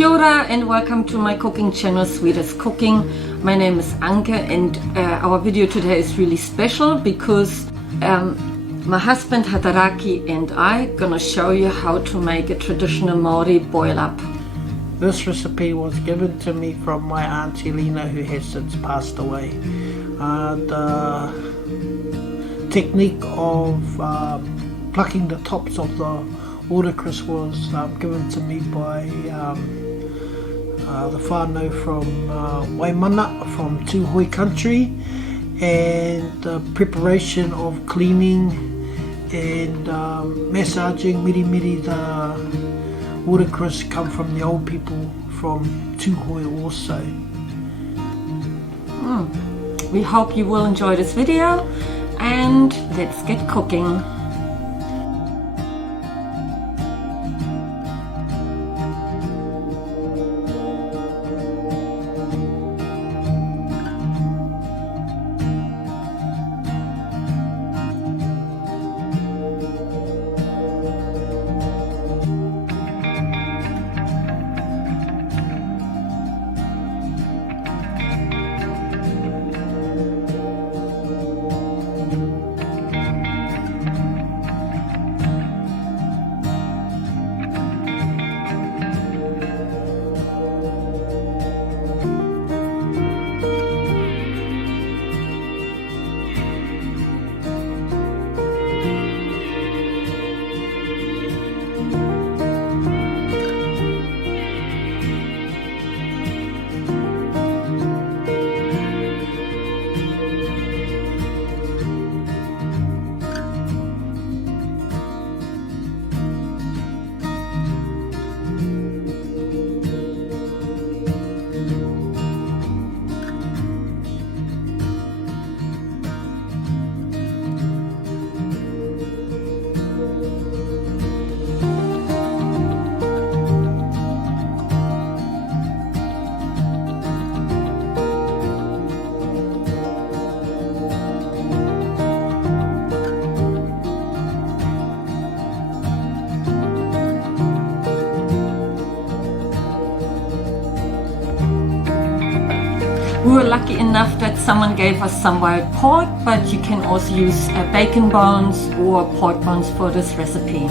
Kia ora and welcome to my cooking channel, Sweetest Cooking. My name is Anke and our video today is really special because my husband Hataraki and I gonna show you how to make a traditional Maori boil up. This recipe was given to me from my Aunty Lena, who has since passed away. The technique of plucking the tops of the watercress was given to me by the whānau from Waimana, from Tuhoe country, and the preparation of cleaning and massaging miri the watercress come from the old people from Tuhoe also. We hope you will enjoy this video and let's get cooking. We were lucky enough that someone gave us some wild pork, but you can also use bacon bones or pork bones for this recipe.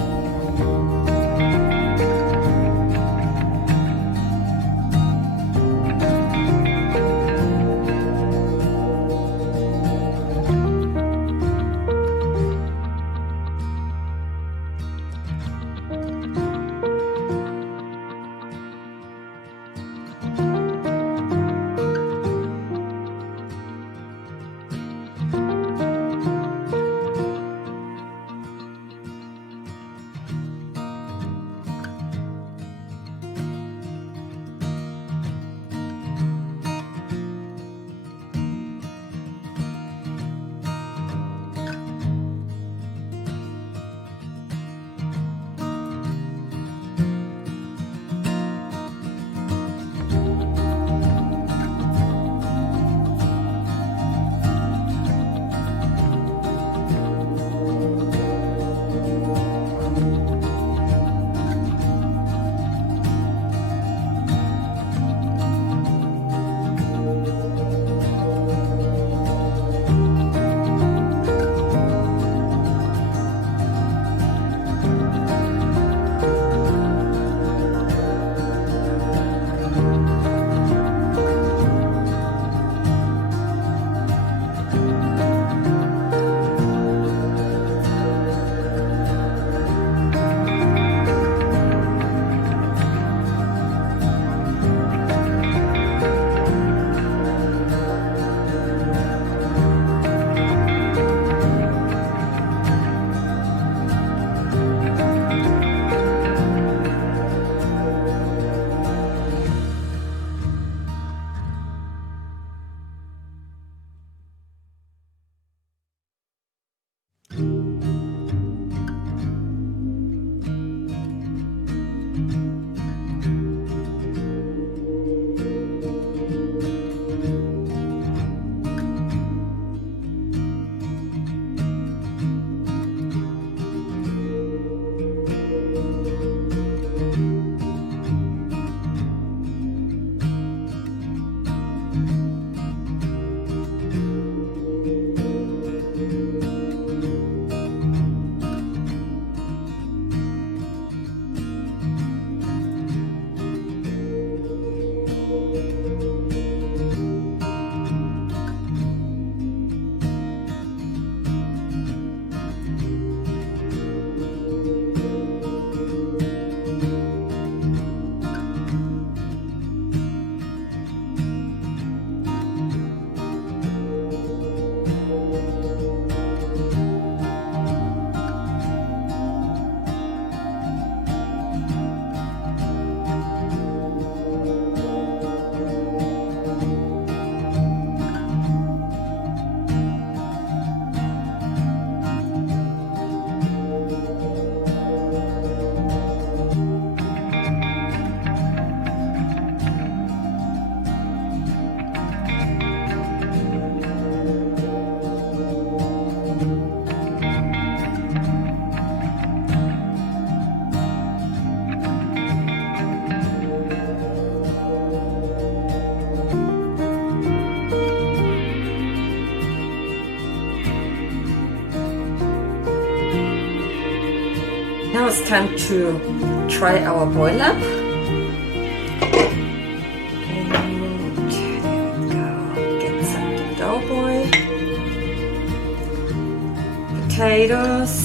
Now it's time to try our boil up. And there we go. Get some Doughboy. Potatoes.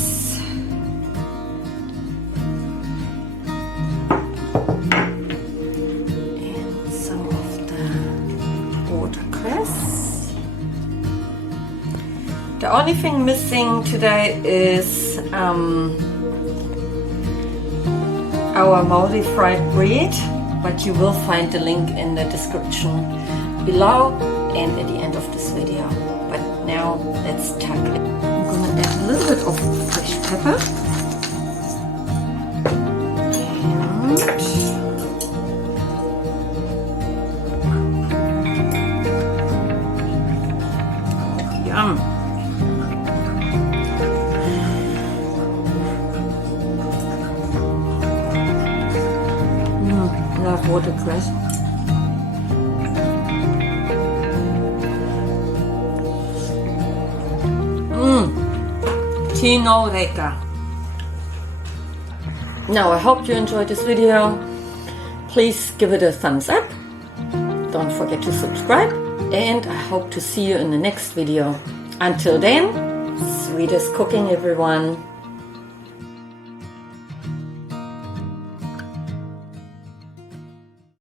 And some of the watercress. The only thing missing today is our Maori fried bread, but you will find the link in the description below and at the end of this video. But now let's tackle it. I'm gonna add a little bit of fresh pepper. And yum. Love watercress. Tino Reka. Now I hope you enjoyed this video. Please give it a thumbs up. Don't forget to subscribe. And I hope to see you in the next video. Until then, sweetest cooking everyone.